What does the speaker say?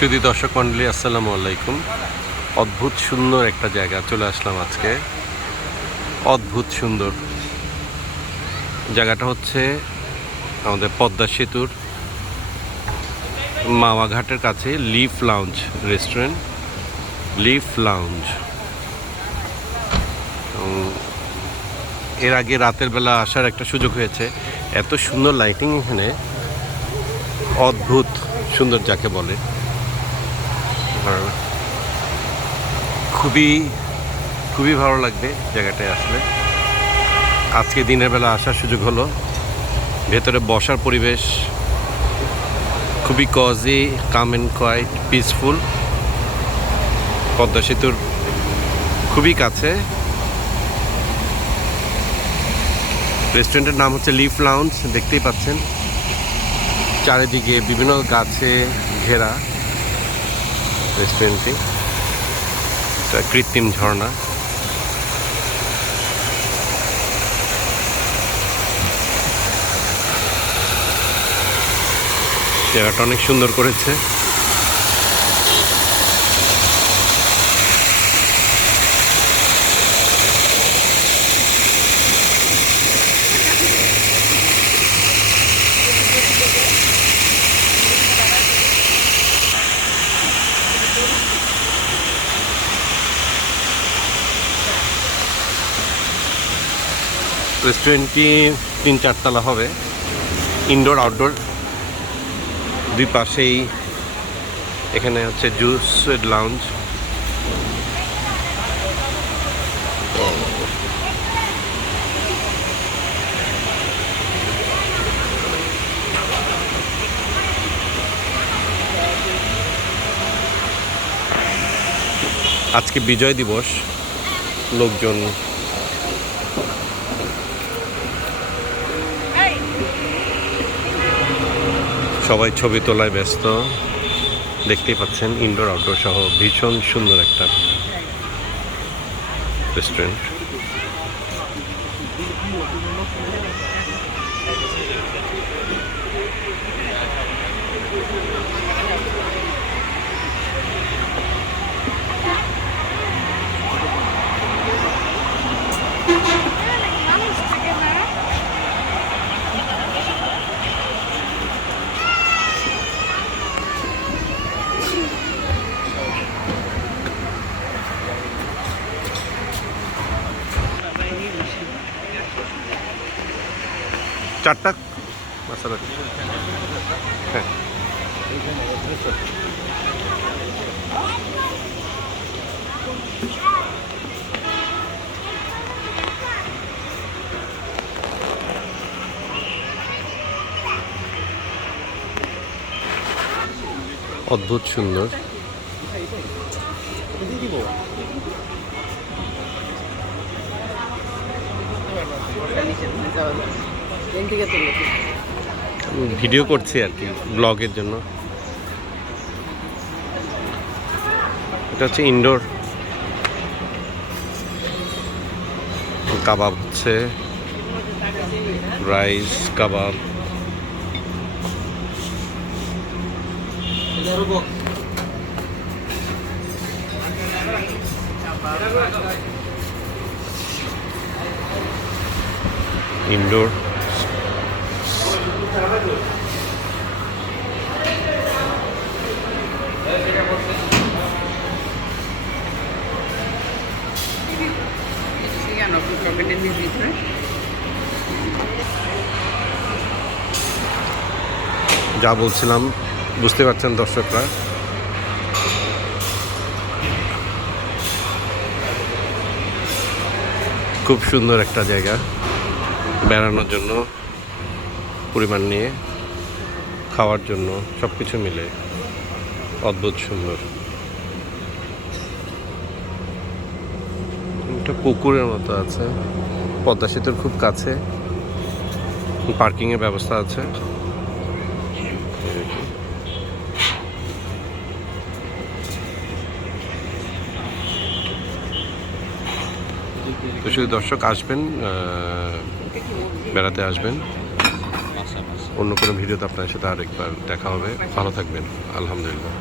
সুধী দর্শক মণ্ডলী, আসসালামু আলাইকুম। অদ্ভুত সুন্দর একটা জায়গা চলে আসলাম আজকে। অদ্ভুত সুন্দর জায়গাটা হচ্ছে আমাদের পদ্মা সেতুর মাওয়া ঘাটের কাছে leaf lounge restaurant, leaf lounge. এর আগে রাতের বেলা আসার একটা সুযোগ হয়েছে। এত সুন্দর লাইটিং এখানে, অদ্ভুত সুন্দর যাকে বলে। খুবই খুবই ভালো লাগবে জায়গাটায় আসলে। আজকে দিনের বেলা আসার সুযোগ হলো। ভেতরে বসার পরিবেশ খুবই cosy, calm and quiet, peaceful. Padma সেতুর খুবই কাছে। রেস্টুরেন্টের নাম হচ্ছে লিফ লাউঞ্জ। দেখতেই পাচ্ছেন চারিদিকে বিভিন্ন গাছে ঘেরা রেস্টুরেন্টটি। এটা কৃত্রিম ঝর্ণা। জায়গাটা অনেক সুন্দর করেছে। রেস্টুরেন্টটি 3-4 তলা হবে। ইনডোর আউটডোর দুই পাশেই। এখানে হচ্ছে জুস লাউঞ্জ। আজকে বিজয় দিবস। লোকজন সবাই ছবি তোলায় ব্যস্ত। দেখতেই পাচ্ছেন ইনডোর আউটডোর সহ ভীষণ সুন্দর একটা রেস্টুরেন্ট। চারটা মশলা। হ্যাঁ, অদ্ভুত সুন্দর। ভিডিও করছি আর কি, ব্লগের জন্য। এটা হচ্ছে ইনডোর। কাবাব হচ্ছে, রাইস কাবাব। ইনডোর যা বলছিলাম বুঝতে পারছেন দর্শকরা। খুব সুন্দর একটা জায়গা বেড়ানোর জন্য, পরিমাণ নিয়ে খাওয়ার জন্য, সব কিছু মিলে অদ্ভুত সুন্দর। একটা পুকুরের মতো আছে, পদ্মা সেতুর খুব কাছে। পার্কিংয়ের ব্যবস্থা আছে। তো শুধু দর্শক আসবেন, বেড়াতে আসবেন। অন্য কোনো ভিডিওতে আপনার সাথে আরেকবার দেখা হবে। ভালো থাকবেন। আলহামদুলিল্লাহ।